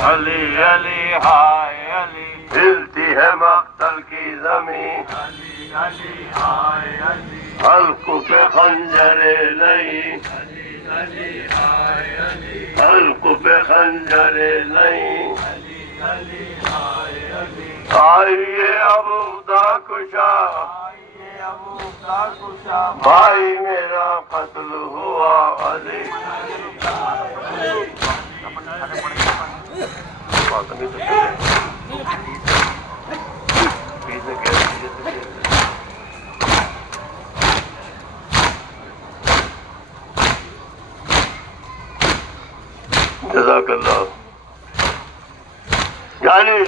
अली अली हाय अली, हिलती है मक्तल की जमीन। अली अली हाय अली, हल्क पे खंजरे नहीं, अली अली हाय अली, हल्क पे खंजरे नहीं। अली अली हाय अली, आइए अबू दा कुशा, आइए अबू का कुशा, भाई मेरा कत्ल हुआ अली। जज़ाकल्लाह। यानी